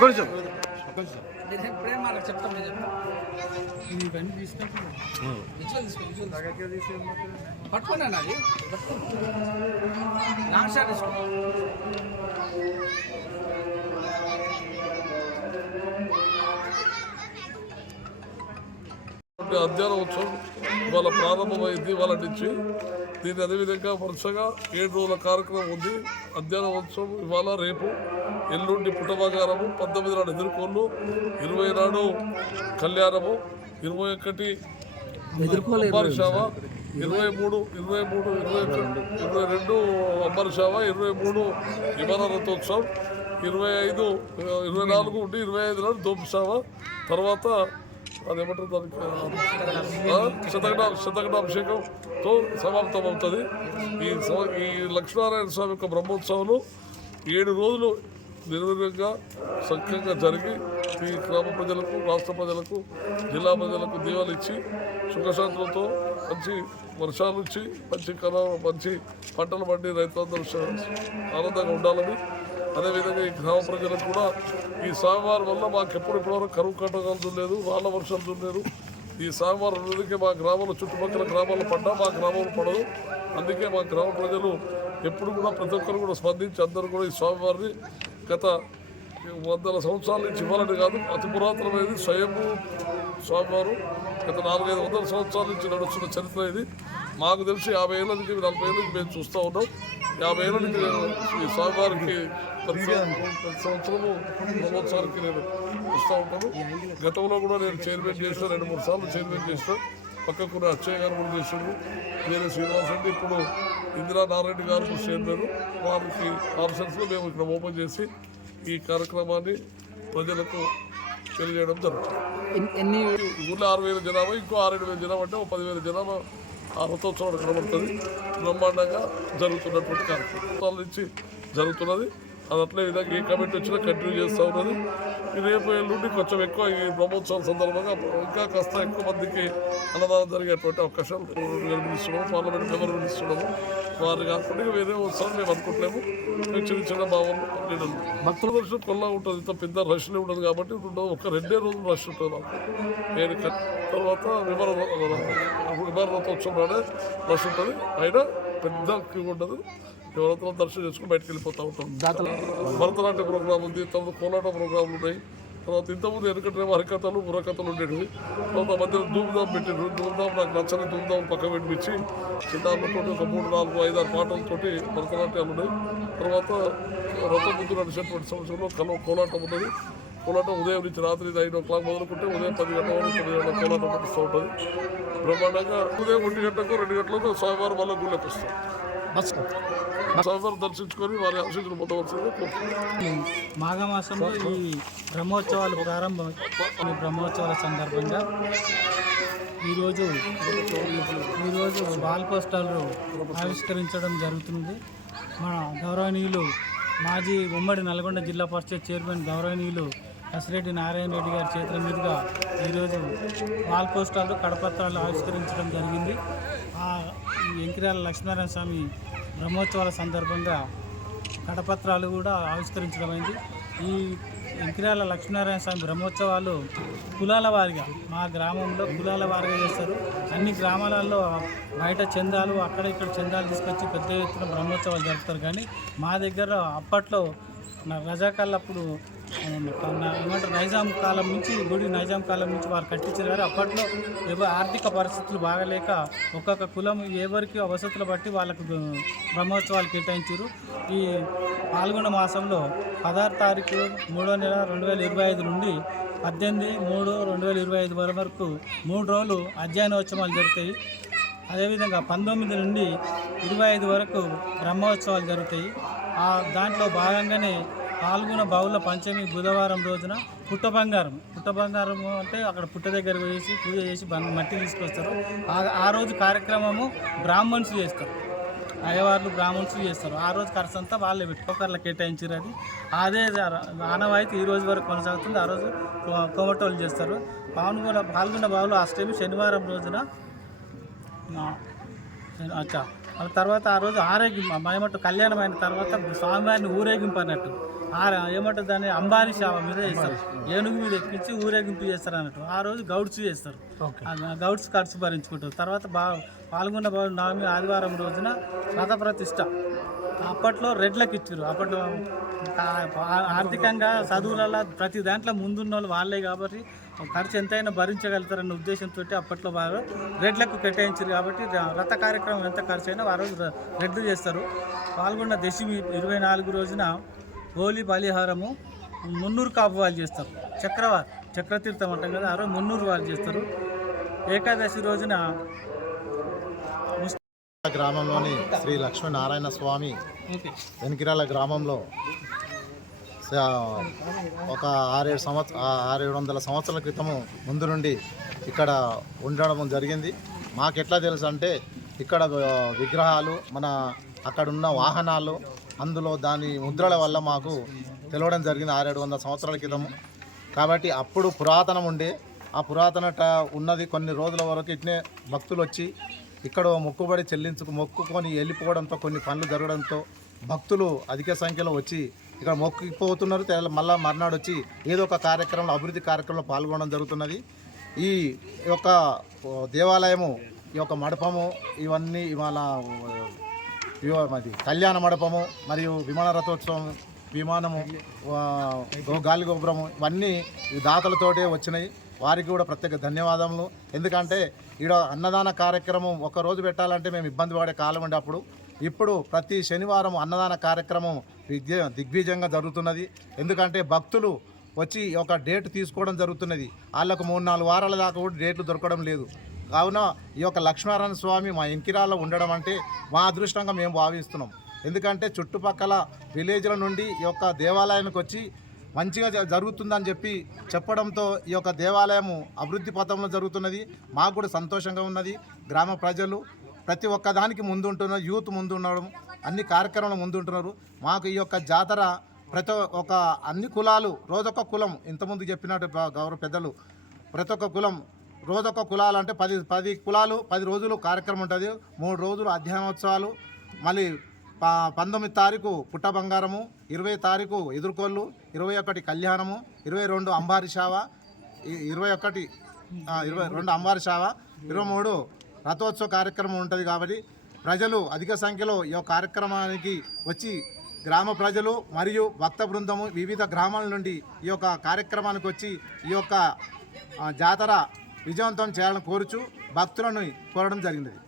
ఒక్క నిమిషం ఒక్క నిమిషం ఇప్పుడే మనకు నేను చెప్తాను ఇవన్నీ విజువల్ అది లాంగ్ షాట్ అధ్యయన ఉత్సవం ఇవాళ ప్రారంభమైంది. ఇవాళ నుంచి దీని అదేవిధంగా వరుసగా ఏడు రోజుల కార్యక్రమం ఉంది. అధ్యయన ఉత్సవం ఇవాళ రేపు ఎల్లుండి పుట్టబగారము పంతొమ్మిది నాడు ఎదుర్కోళ్ళు ఇరవై నాడు కళ్యాణము ఇరవై ఒకటి అంబర్ షావ ఇరవై మూడు ఇరవై మూడు ఇరవై రెండు ఇరవై రెండు అంబర్ షావ ఇరవై మూడు విమాన రథోత్సవం ఇరవై ఐదు ఇరవై నాలుగు ఉండి ఇరవై ఐదు నాడు దోపు షావ తర్వాత అదేమంటారు దానికి? ఆ, శతకట శతకటాభిషేకంతో సమాప్తం అవుతుంది. ఈ సమ- ఈ లక్ష్మీనారాయణ స్వామి యొక్క బ్రహ్మోత్సవాలు ఏడు రోజులు నిర్విఘ్నంగా సక్రంగా జరిగి ఈ గ్రామ ప్రజలకు రాష్ట్ర ప్రజలకు జిల్లా ప్రజలకు దీవాలు ఇచ్చి సుఖశాంతులతో మంచి వర్షాలు ఇచ్చి మంచి కళ మంచి పంటలు పండి రైతులందరూ ఆనందంగా ఉండాలని. అదేవిధంగా ఈ గ్రామ ప్రజలకు కూడా ఈ స్వామివారి వల్ల మాకు ఎప్పుడు ఇప్పటివరకు కరువు కట్టగాలు చూడలేదు వాళ్ళ వర్షాలు చూడలేదు ఈ స్వామివారి ఉన్నందుకే మా గ్రామంలో చుట్టుపక్కల గ్రామాల్లో పడ్డా మా గ్రామంలో పడదు. అందుకే మా గ్రామ ప్రజలు ఎప్పుడు కూడా ప్రతి ఒక్కరు కూడా స్పందించి అందరూ కూడా ఈ స్వామివారిని గత వందల సంవత్సరాల నుంచి ఇవ్వాలని కాదు అతి పురాతనమైనది స్వయంభూ స్వామివారు. గత నాలుగైదు వందల సంవత్సరాల నుంచి నడుస్తున్న చరిత్ర ఇది. మాకు తెలిసి యాభై ఏళ్ళ నుంచి నలభై ఏళ్ళ నుంచి మేము చూస్తూ ఉన్నాం. యాభై ఏళ్ళ నుంచి నేను ఈ స్వామివారికి ప్రతి సంవత్సరము బ్రహ్మోత్సవానికి నేను వస్తూ ఉంటాను. గతంలో కూడా నేను చైర్మన్ చేసిన రెండు మూడు సార్లు చైర్మన్ చేసిన. పక్కకున్న అచ్చయ్య గారు కూడా చేసిండు నేను శ్రీనివాస్ రెడ్డి ఇప్పుడు ఇందిరా నారాయణ గారు చైర్మన్ వారికి ఆఫీసర్స్లో మేము ఇక్కడ ఓపెన్ చేసి ఈ కార్యక్రమాన్ని ప్రజలకు తెలియజేయడం జరుగుతుంది. ఊళ్ళో ఆరు వేల జనాభా ఇంకో ఆరేడు వేల జనాభా అంటే ఒక పదివేల జనాభా ఆ రథోత్సవం కనబడుతుంది. బ్రహ్మాండంగా జరుగుతున్నటువంటి కార్యక్రమం. నుంచి జరుగుతున్నది. అది అట్లే విధంగా ఏ కమిటీ వచ్చినా కంటిన్యూ చేస్తూ ఉన్నది. రేపు ఎల్లుండి కొంచెం ఎక్కువ ఈ బ్రహ్మోత్సవం సందర్భంగా ఇంకా కాస్త ఎక్కువ మందికి అన్నదానం జరిగేటువంటి అవకాశాలు నిర్మిస్తున్నాము పార్లమెంట్ మెంబర్ నిర్మిస్తున్నాము వారు కాకుండా వేరే వస్తారని మేము అనుకుంటలేము మేము చిన్న చిన్న భావం నేను భక్తుల దర్శనం కొల్లా ఉంటుంది. ఇంత పెద్ద రష్లే ఉండదు కాబట్టి ఉండదు ఒక రెండే రోజులు రష్ ఉంటుంది మాకు. నేను తర్వాత తర్వాత విమర విమాన రాడే రష్ ఉంటుంది. అయినా పెద్ద క్యూ ఉండదు. ఎవరితో దర్శనం చేసుకుని బయటకు వెళ్ళిపోతూ ఉంటాం. భరతనాట్య ప్రోగ్రామ్ ఉంది తర్వాత కోలాట ప్రోగ్రాంలు ఉన్నాయి. తర్వాత ఇంతకుముందు వెనకటేమో హరికథలు బుర్రకథలు ఉండేవి తర్వాత మధ్యలో ధూమ్ధామ్ పెట్టారు ధూమ్ధామ్ నాకు నచ్చని ధూమ్ధామ్ పక్క పెట్టించి చిన్నారులతోటి ఒక మూడు నాలుగు ఐదారు పాటలతోటి భరతనాట్యాలు ఉన్నాయి. తర్వాత రథం ముందు నడిచేటువంటి సంవత్సరంలో కల కోలాటం ఉన్నది. కోలాటం ఉదయం నుంచి రాత్రి ఐదు ఓ క్లాక్ మొదలుకుంటే ఉదయం పది గంటల వరకు తొమ్మిది గంటల కోలాటం నడుస్తూ ఉంటుంది. బ్రహ్మాండంగా ఉదయం ఒంటి గంటకు రెండు గంటలకు స్వామివారం వల్ల గుళ్ళకి వస్తాం స్వామివారం దర్శించుకొని వారి ఆశీస్సులు పొందవలసిందిగా మాఘమాసంలో ఈ బ్రహ్మోత్సవాలు ప్రారంభం ఈ బ్రహ్మోత్సవాల సందర్భంగా ఈరోజు ఈరోజు వాల్ పోస్టర్లు ఆవిష్కరించడం జరుగుతుంది. మన గౌరవనీయులు మాజీ ఉమ్మడి నల్గొండ జిల్లా పరిషత్ చైర్మన్ గౌరవనీయులు కసిరెడ్డి నారాయణ రెడ్డి గారి చేతుల మీదుగా ఈరోజు వాల్ పోస్టర్లు కడపత్రాలు ఆవిష్కరించడం జరిగింది. ఆ ఈ ఎంకిరాల లక్ష్మీనారాయణ స్వామి బ్రహ్మోత్సవాల సందర్భంగా కడపత్రాలు కూడా ఆవిష్కరించడం అయింది ఈ ఇంకిరాల లక్ష్మీనారాయణ స్వామి బ్రహ్మోత్సవాలు కులాల వారిగా మా గ్రామంలో కులాల వారిగా చేస్తారు. అన్ని గ్రామాలలో బయట చందాలు అక్కడ ఇక్కడ చందాలు తీసుకొచ్చి పెద్ద ఎత్తున బ్రహ్మోత్సవాలు జరుపుతారు. కానీ మా దగ్గర అప్పట్లో నా ఏమంటారు? నైజాం కాలం నుంచి గుడి నైజాం కాలం నుంచి వారు కట్టించారు కానీ అప్పట్లో ఏవో ఆర్థిక పరిస్థితులు బాగలేక ఒక్కొక్క కులం ఎవరికి వసతులు బట్టి వాళ్ళకు బ్రహ్మోత్సవాలు కేటాయించారు. ఈ పాల్గొన మాసంలో పదహారు తారీఖు మూడో నెల రెండు వేల ఇరవై ఐదు నుండి పద్దెనిమిది మూడు రెండు వేల ఇరవై ఐదు వరకు మూడు రోజులు అధ్యయనోత్సవాలు జరుగుతాయి. అదేవిధంగా పంతొమ్మిది నుండి ఇరవై ఐదు వరకు బ్రహ్మోత్సవాలు జరుగుతాయి. ఆ దాంట్లో భాగంగానే పాల్గొన బావుల పంచమి బుధవారం రోజున పుట్ట బంగారం. పుట్ట బంగారం అంటే అక్కడ పుట్ట దగ్గర వేసి పూజ చేసి మట్టి తీసుకొస్తారు. ఆ- ఆ రోజు కార్యక్రమము బ్రాహ్మణ్స్ చేస్తారు. అయ్యవార్లు బ్రాహ్మణ్స్ చేస్తారు. ఆ రోజు ఖర్చు అంతా వాళ్ళే పెట్టుకోకర్లకు కేటాయించారు అది. అదే ఆనవాయితీ ఈ రోజు వరకు కొనసాగుతుంది. ఆ రోజు కోమటోళ్ళు చేస్తారు. పాల్గొన పాల్గొన్న బావులు అష్టమి శనివారం రోజున అచ్చా. తర్వాత ఆ రోజు ఆరోగ్యం మేమట్టు కళ్యాణం అయిన తర్వాత స్వామివారిని ఊరేగింపు అన్నట్టు ఏమంటారు దాన్ని? అంబానీ శావ మీద చేస్తారు. ఏనుగు మీద ఎక్కించి ఊరేగింపు చేస్తారు అన్నట్టు. ఆ రోజు గౌడ్స్ చేస్తారు. గౌడ్స్ ఖర్చు భరించుకుంటారు. తర్వాత బా పాల్గొన్న నవమి ఆదివారం రోజున రథ ప్రతిష్ట అప్పట్లో రెడ్లకు ఇచ్చారు. అప్పట్లో ఆర్థికంగా చదువులలో ప్రతి దాంట్లో ముందున్న వాళ్ళు వాళ్ళే కాబట్టి ఖర్చు ఎంతైనా భరించగలుగుతారన్న ఉద్దేశంతో అప్పట్లో బాగా రెడ్లకు కేటాయించారు కాబట్టి రథ కార్యక్రమం ఎంత ఖర్చు అయినా ఆ రోజు ర- రెడ్లు చేస్తారు. పాల్గొన్న దశమి ఇరవై నాలుగు రోజున హోలీ బలిహారము మున్నూరు కాపు వాళ్ళు చేస్తారు. చక్రవారి చక్రతీర్థం అంటాం కదా ఆ రోజు మున్నూరు వాళ్ళు చేస్తారు. ఏకాదశి రోజున గ్రామంలోని శ్రీ లక్ష్మీనారాయణ స్వామి వెనికిరాల గ్రామంలో ఒక ఆరేడు సంవత్సర ఆరేడు వందల సంవత్సరాల క్రితము ముందు నుండి ఇక్కడ ఉండడం జరిగింది. మాకు ఎట్లా తెలుసు అంటే ఇక్కడ విగ్రహాలు మన అక్కడ ఉన్న వాహనాలు అందులో దాని ముద్రల వల్ల మాకు తెలవడం జరిగింది ఆరేడు వందల సంవత్సరాల క్రితం. కాబట్టి అప్పుడు పురాతనం ఉండే ఆ పురాతనట ఉన్నది కొన్ని రోజుల వరకు ఇట్నే భక్తులు వచ్చి ఇక్కడ మొక్కుబడి చెల్లించుకు మొక్కుకొని వెళ్ళిపోవడంతో కొన్ని పనులు జరగడంతో భక్తులు అధిక సంఖ్యలో వచ్చి ఇక్కడ మొక్కిపోతున్నారు. తెల్ల- మళ్ళా మర్నాడు వచ్చి ఏదో ఒక కార్యక్రమంలో అభివృద్ధి కార్యక్రమంలో పాల్గొనడం జరుగుతున్నది. ఈ యొక్క దేవాలయము ఈ యొక్క మడపము ఇవన్నీ ఇవాళ ఓ, కళ్యాణ మండపము మరియు విమాన రథోత్సవం విమానము గో- గాలి గోపురము ఇవన్నీ ఈ దాతలతోటే వచ్చినాయి. వారికి కూడా ప్రత్యేక ధన్యవాదములు. ఎందుకంటే ఈడ అన్నదాన కార్యక్రమం ఒక రోజు పెట్టాలంటే మేము ఇబ్బంది పడే కాలం ఉండే అప్పుడు. ఇప్పుడు ప్రతి శనివారం అన్నదాన కార్యక్రమం విద్య దిగ్విజయంగా జరుగుతున్నది. ఎందుకంటే భక్తులు వచ్చి ఒక డేట్ తీసుకోవడం జరుగుతున్నది. వాళ్ళకు మూడు నాలుగు వారాల దాకా కూడా డేట్లు దొరకడం లేదు. కావున ఈ యొక్క లక్ష్మీనారాయణ స్వామి మా ఇంకిరాల్లో ఉండడం అంటే మా అదృష్టంగా మేము భావిస్తున్నాం. ఎందుకంటే చుట్టుపక్కల విలేజ్ల నుండి ఈ యొక్క దేవాలయానికి వచ్చి మంచిగా జరుగుతుందని చెప్పి చెప్పడంతో ఈ యొక్క దేవాలయము అభివృద్ధి పథంలో జరుగుతున్నది. మాకు కూడా సంతోషంగా ఉన్నది. గ్రామ ప్రజలు ప్రతి ఒక్కదానికి ముందుంటున్నారు. యూత్ ముందు ఉండడం అన్ని కార్యక్రమాలు ముందుంటున్నారు. మాకు ఈ యొక్క జాతర ప్రతి ఒక్క అన్ని కులాలు రోజొక కులం ఇంతకుముందు చెప్పినట్టు గౌరవ పెద్దలు ప్రతి ఒక్క కులం రోజొక కులాలు అంటే పది పది కులాలు పది రోజులు కార్యక్రమం ఉంటుంది. మూడు రోజులు అధ్యయనోత్సవాలు మళ్ళీ ప పంతొమ్మిది తారీఖు పుట్ట బంగారము ఇరవై తారీఖు ఎదుర్కోళ్ళు ఇరవై ఒకటి కళ్యాణము ఇరవై రెండు అంబారి షావ ఇరవై ఒకటి ఇరవై రెండు అంబారి షావ ఇరవై మూడు రథోత్సవ కార్యక్రమం ఉంటుంది కాబట్టి ప్రజలు అధిక సంఖ్యలో ఈ కార్యక్రమానికి వచ్చి గ్రామ ప్రజలు మరియు భక్త బృందము వివిధ గ్రామాల నుండి ఈ యొక్క కార్యక్రమానికి వచ్చి ఈ యొక్క జాతర విజయవంతం చేయాలని కోరుచు భక్తులను కోరడం జరిగినది